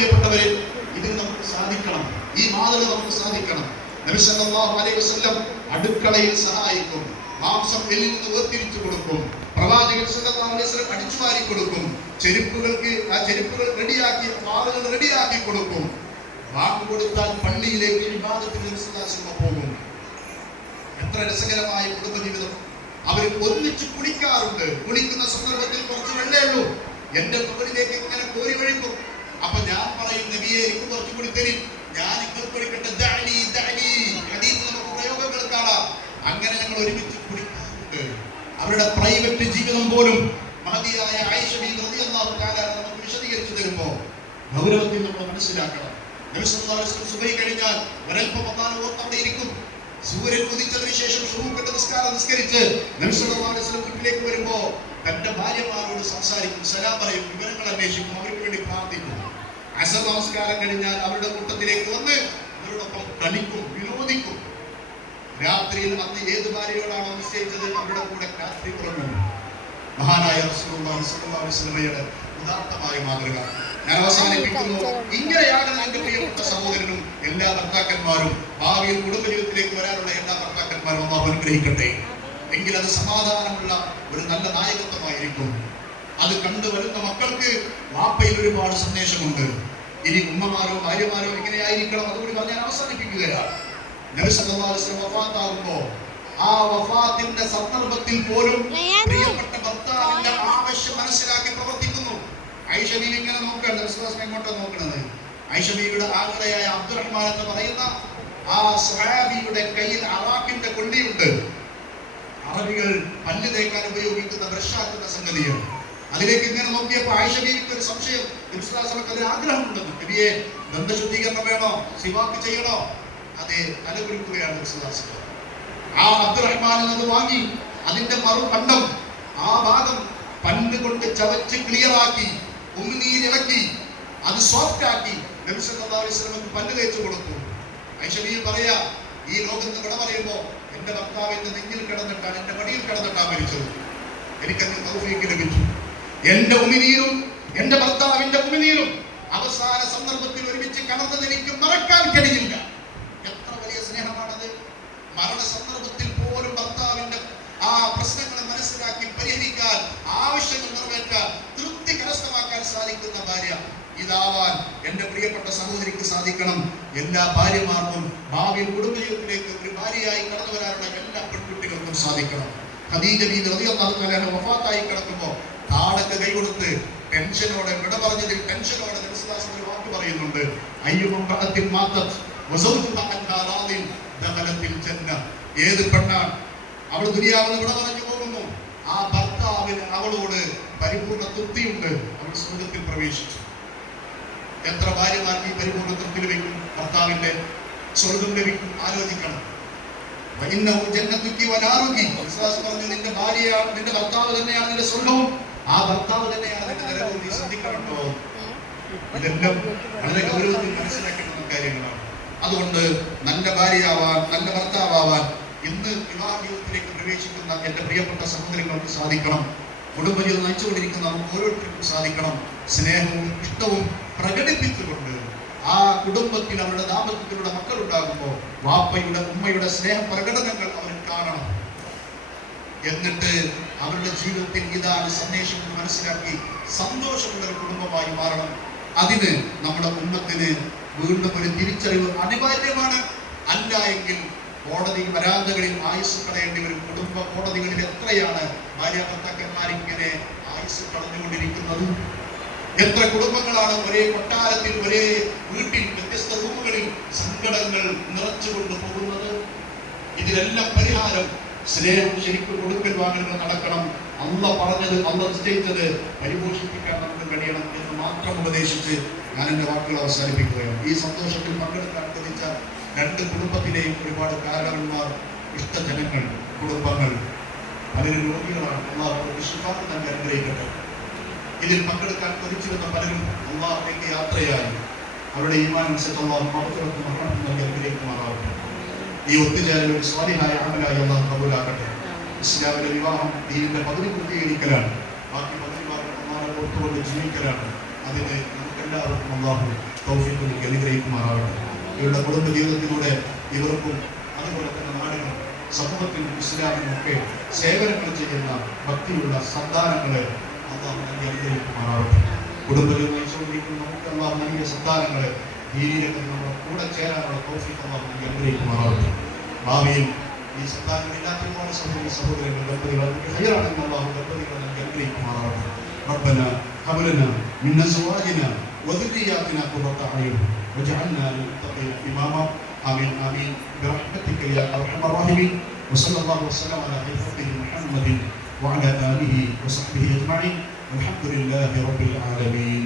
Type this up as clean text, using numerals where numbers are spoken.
പ്രിയപ്പെട്ടവരെ, ഇതിന് നമുക്ക് സാധിക്കണം. ഈ മാതൃക നമുക്ക് സാധിക്കണം. നബി സല്ലല്ലാഹു അലൈഹി വസല്ലം അടുക്കളയിൽ സഹായിക്കും, മാംസം എല്ലിൽ നിന്ന് വേർതിരിച്ചു കൊടുക്കും, പ്രവാചകൻ സല്ലല്ലാഹു അലൈഹി വസല്ലം അടിച്ചുവാരി കൊടുക്കും, ചെരുപ്പുകൾക്ക് ആ ചെരുപ്പുകൾ റെഡിയാക്കി വാളുകൾ റെഡിയാക്കി കൊടുക്കും. വാക്ക് കൊടുത്താൽ പള്ളിയിലേക്ക് ഇബാദത്തിന് നബി സല്ലല്ലാഹു അലൈഹി വസല്ലം പോകും. എത്ര രസകരമായ കുടുംബജീവിതം. അവർ ഒന്നിച്ച് കുളിക്കാറുണ്ട്. കുളിക്കുന്ന സന്ദർഭത്തിൽ കുറച്ച് വെള്ളേ ഉള്ളൂ, എന്റെ മുകളിലേക്ക് ഇങ്ങനെ കോരി ഒഴിക്കും. അപ്പൊ ഞാൻ പറയും, നബിയെ എനിക്ക് കുറച്ചും കൂടി തരും, ഞാൻ നിങ്ങൾക്ക് ഒഴിക്കട്ടെ. നമുക്ക് പ്രയോഗങ്ങൾ കാണാം. അങ്ങനെ ഞങ്ങൾ ഒരുമിച്ച് കുളിക്കാറുണ്ട്. അവരുടെ പ്രൈവറ്റ് ജീവിതം പോലും മഹദിയായ ആയിഷ ബീവി റളിയല്ലാഹു തആല നമുക്ക് വിശദീകരിച്ചു തരുമ്പോ ഗൗരവത്തിൽ നമ്മൾ മനസ്സിലാക്കണം. നബി സല്ലല്ലാഹു അലൈഹി വസല്ലം സുബഹി കഴിഞ്ഞാൽ ഒരൽപ്പം അവിടെ ഇരിക്കും. സൂര്യൻ ഉദിച്ചതിനു ശേഷം ശുറൂഖിന്റെ നിസ്കാരം നിസ്കരിച്ച് നബി സല്ലല്ലാഹു അലൈഹി വസല്ലം വീട്ടിലേക്ക് വരുമ്പോ തന്റെ ഭാര്യമാരോട് സംസാരിക്കും, സലാം പറയും, വിവരങ്ങൾ അന്വേഷിക്കും, അവർക്ക് വേണ്ടി പ്രാർത്ഥിക്കും. അസർ നമസ്കാരം കഴിഞ്ഞാൽ അവരുടെ കൂട്ടത്തിലേക്ക് വന്ന് അവരോടൊപ്പം കളിക്കും, വിനോദിക്കും. രാത്രിയിൽ അന്ന് ഏത് ഭാര്യയോടാണോ നിശ്ചയിച്ചത് അവരുടെ കൂടെ രാത്രി ഉറങ്ങും. മഹാനായ റസൂലുള്ളാഹി സ്വല്ലല്ലാഹു അലൈഹി വസല്ലമയുടെ ഉദാത്തമായ മാതൃക. ഞാൻ അവസാനിപ്പിക്കുന്നു. ഇങ്ങനെയാകുന്ന എന്റെ പ്രിയപ്പെട്ട സഹോദരനും എല്ലാ ഭർത്താക്കന്മാരും, ഭാവിയിൽ കുടുംബജീവിതത്തിലേക്ക് വരാനുള്ള എല്ലാ ഭർത്താക്കന്മാരും അല്ലാഹു അനുഗ്രഹിക്കട്ടെ. എങ്കിൽ അത് സമാധാനമുള്ള ഒരു നല്ല നായകത്വമായിരിക്കും. അത് കണ്ടു വരുന്ന മക്കൾക്ക് വാപ്പയിൽ ഒരുപാട് സന്ദേശമുണ്ട്. ഇനി ഉമ്മമാരോ ഭാര്യമാരോ എങ്ങനെയായിരിക്കണം അതുകൂടി പറഞ്ഞ് ഞാൻ അവസാനിപ്പിക്കുകയാണ്. നബി സല്ലല്ലാഹു അലൈഹി വസല്ലം വഫാത്താകുമ്പോ ആ വഫാത്തിന്റെ സന്ദർഭത്തിൽ പോലും പ്രിയപ്പെട്ട ഭർത്താവിന്റെ ആവശ്യം മനസ്സിലാക്കി പ്രവർത്തിക്കുന്നു. ആയിഷ ബീവി ഇങ്ങനെ നോക്കുകയാണ്, വിശ്വാസം എങ്ങോട്ടാ നോക്കുന്നത്? ആയിഷ ബീവിയുടെ ആഗ്രയായ അബ്ദുറഹ്മാൻ എന്ന് പറയുന്ന ആ സ്വഹാബിയുടെ കയ്യിൽ അറാഖിന്റെ കൊള്ളിയുണ്ട്. അറബികൾ പല്ല് തേക്കാൻ ഉപയോഗിക്കുന്ന ബ്രഷാക്കുന്ന സംഗതിയാണ്. അതിലേക്ക് ഇങ്ങനെ നോക്കിയപ്പോൾ ആയിഷ ബീവിക്ക് ഒരു സംശയം, വിശ്വാസമൊക്കെ അതിന് ആഗ്രഹമുണ്ടെന്ന്. നബിയെ, ദന്തശുദ്ധീകരണം വേണോ, സിവാക്ക് ചെയ്യണോ? അതെ, തലകുലുക്കുകയാണ് വിശ്വാസം. ആ അബ്ദുറഹ്മാൻ അത് വാങ്ങി അതിന്റെ മറുകണ്ഠം ആ ഭാഗം പല്ല് കൊണ്ട് ചവച്ച് ക്ലിയറാക്കി ഉമിനീരിളക്കി അത് സോഫ്റ്റ് ആക്കി നബി സല്ലല്ലാഹു അലൈഹി വസല്ലം പല്ല് തേച്ചു കൊടുത്തു. ആയിഷ ബീവി പറയാ, ഈ ലോകത്ത് വിട പറയുമ്പോ എന്റെ ഭർത്താവിന്റെ നെഞ്ചിൽ കിടന്നിട്ടാണ്, എന്റെ മടിയിൽ കിടന്നിട്ടാണ് മരിച്ചത്. എനിക്കതിന് തൗഫീഖ് ലഭിച്ചു. എന്റെ ഉമിനീരും എന്റെ ഭർത്താവിന്റെ ഉമിനീരും അവസാന സന്ദർഭത്തിൽ ഒരുമിച്ച് കലർന്നത് എനിക്ക് മറക്കാൻ കഴിയില്ല. എത്ര വലിയ സ്നേഹമാണത്! മരണ സന്ദർഭത്തിൽ പോലും ഭർത്താവിന്റെ ആ പ്രശ്നങ്ങളെ മനസ്സിലാക്കി പരിഹരിക്കാൻ, ആവശ്യങ്ങൾ നിറവേറ്റാൻ, തൃപ്തി കരസ്ഥമാക്കാൻ സാധിക്കുന്ന ഭാര്യ. ഇതാവാൻ എന്റെ പ്രിയപ്പെട്ട സഹോദരിക്ക് സാധിക്കണം. എല്ലാ ഭാര്യമാർക്കും ഭാവിയിൽ കുടുംബജീവിതത്തിലേക്ക് ഒരു ഭാര്യയായി കടന്നു വരാനുള്ള എല്ലാ പെൺകുട്ടികൾക്കും സാധിക്കണം. ഖദീജ ബീവി റളിയല്ലാഹു തആല വഫാത്തായി കിടക്കുമ്പോൾ താടക്ക് കൈ കൊടുത്ത് ടെൻഷനോടെ വിട പറഞ്ഞതിൽ ടെൻഷനോടെ നബി സല്ലല്ലാഹു അലൈഹി വസല്ലം വാക്ക് പറയുന്നുണ്ട്, അയ്യുമംറഅത്തിൻ മാതത് വസൗജുഹാ അൻഹാ റാദിൻ ദഖലത്തിൽ ജന്ന. ഏത് പെണ്ണാണ് അവൾ ദുനിയാവിൽ വിട പറഞ്ഞു പോകുന്നു, ആ ഭർത്താവിന് അവളോട് പരിപൂർണ്ണ തൃപ്തിയുണ്ട്, അവൾ സ്വർഗ്ഗത്തിൽ പ്രവേശിച്ചു. എത്ര ഭാര്യമാർക്ക് ഈ പരിപൂർണ്ണ തൃപ്തി ലഭിക്കും, ഭർത്താവിന്റെ സ്വർഗം ലഭിക്കും? ആലോചിക്കണം. വിശ്വാസം പറഞ്ഞു, നിന്റെ ഭാര്യയാണ്, നിന്റെ ഭർത്താവ് തന്നെയാണ് നിന്റെ സ്വർഗവും, ആ ഭർത്താവ് തന്നെയാണ് നിന്റെ നരകവും. നീ ശ്രദ്ധിക്കണോ? ഇതെല്ലാം വളരെ ഗൗരവത്തിൽ മനസ്സിലാക്കേണ്ട കാര്യങ്ങളാണ്. അതുകൊണ്ട് നല്ല ഭാര്യയാവാൻ, നല്ല ഭർത്താവാൻ ഇന്ന് വിവാഹ ജീവിതത്തിലേക്ക് പ്രവേശിക്കുന്ന എന്റെ പ്രിയപ്പെട്ട സഹോദരങ്ങൾക്ക് സാധിക്കണം. കുടുംബജീവിതം നയിച്ചുകൊണ്ടിരിക്കുന്ന നമുക്ക് ഓരോരുത്തർക്കും സാധിക്കണം. സ്നേഹവും ഇഷ്ടവും പ്രകടിപ്പിച്ചുകൊണ്ട് ആ കുടുംബത്തിൽ അവരുടെ ദാമ്പത്യത്തിലൂടെ മക്കളുണ്ടാകുമ്പോൾ വാപ്പയുടെ ഉമ്മയുടെ സ്നേഹ പ്രകടനങ്ങൾ അവർ കാണണം. എന്നിട്ട് അവരുടെ ജീവിതത്തിൽ ഇതാണ് സന്ദേശം മനസ്സിലാക്കി സന്തോഷമുള്ള ഒരു കുടുംബമായി മാറണം. അതിന് നമ്മുടെ ഉമ്മത്തിന് വീണ്ടും ഒരു തിരിച്ചറിവ് അനിവാര്യമാണ്. അല്ല എങ്കിൽ കോടതി വരാന്തകളിൽ ആയുസ് കളയേണ്ടി വരും. കുടുംബ കോടതികളിൽ എത്രയാണ് ഭാര്യ ഭർത്താക്കന്മാരിങ്ങനെ ആയുസ് കളഞ്ഞുകൊണ്ടിരിക്കുന്നത്? എത്ര കുടുംബങ്ങളാണ് ഒരേ കൊട്ടാരത്തിൽ, ഒരേ വീട്ടിൽ, വ്യത്യസ്ത റൂമുകളിൽ സങ്കടങ്ങൾ നിറച്ചുകൊണ്ട് പോകുന്നത്? ഇതിലെല്ലാം പരിഹാരം സ്നേഹം ശരിക്കും കൊടുക്കൽ വാങ്ങലുകൾ നടക്കണം. അള്ള പറഞ്ഞത്, അള്ള നിശ്ചയിച്ചത് പരിപോഷിപ്പിക്കാൻ നമുക്ക് കഴിയണം എന്ന് മാത്രം ഉപദേശിച്ച് ഞാൻ എൻ്റെ വാക്കുകൾ അവസാനിപ്പിക്കുകയാണ്. ഈ സന്തോഷത്തിൽ പങ്കെടുക്കാൻ കൊതിച്ച രണ്ട് കുടുംബത്തിലെയും ഒരുപാട് കാരണവന്മാർ, ഇഷ്ടജനങ്ങൾ, കുടുംബങ്ങൾ, പലരും രോഗികളാണ്. അള്ളാഹു ശിഫാഅത്ത് നൽകി അനുഗ്രഹിക്കട്ടെ. ഇതിൽ പങ്കെടുക്കാൻ കൊതിച്ചിരുന്ന പലരും അള്ളാഹുവിലേക്ക് യാത്രയായി അവരുടെ ഈമാൻ അനുസരിച്ച് അള്ളാഹു മഗ്ഫിറത്തും റഹ്മത്തും നൽകി അനുഗ്രഹിക്കുമാറാവട്ടെ. ഈ ഒത്തുചേരൽ ഒരു സ്വാലിഹായ അമലായി അള്ളാഹു കബൂലാക്കട്ടെ. ഇസ്ലാമിലെ വിവാഹം ദീനിന്റെ പകുതി പൂർത്തീകരിക്കലാണ്, ബാക്കി പകുതി ഭാഗം അള്ളാഹുവിനെ ഓർത്തുകൊണ്ട് ജീവിക്കലാണ്. അതിന് നമുക്ക് എല്ലാവർക്കും അല്ലാഹു തൗഫീഖ് നൽകി അനുഗ്രഹിക്കുമാറാവട്ടെ. ഇവരുടെ കുടുംബ ജീവിതത്തിലൂടെ ഇവർക്കും അതുപോലെ തന്നെ നാടിനും സമൂഹത്തിനും ഇസ്ലാമിനും ഒക്കെ സേവനങ്ങൾ ചെയ്യുന്ന ഭക്തിയുള്ള സന്താനങ്ങളെ അല്ലാഹു നൽകി അനുഗ്രഹിക്കുമാറാവട്ടെ. കുടുംബജീവിതം നയിച്ചുകൊണ്ടിരിക്കുന്ന നമുക്ക് അല്ലാഹു നൽകിയ സന്താനങ്ങളെ ദീനിലേക്ക് നമ്മുടെ കൂടെ ചേരാനുള്ള തൗഫീഖ് അല്ലാഹു നൽകി അനുഗ്രഹിക്കുമാറാവട്ടെ. ഭാവിയിൽ ഈ സന്താനങ്ങളില്ലാത്ത ഒരുപാട് സഹോദരങ്ങൾ ദമ്പതികൾ ഹൈറാണെന്ന് അല്ലാഹു ദമ്പതികൾ നൽകി അനുഗ്രഹിക്കുമാറാവട്ടെ. ربنا هب لنا من ازواجنا وذرياتنا قرة اعين واجعلنا للمتقين اماما امين امين برحمتك يا ارحم الراحمين. وصلى الله وسلم على خير خلقه محمد وعلى اله وصحبه اجمعين والحمد لله رب العالمين.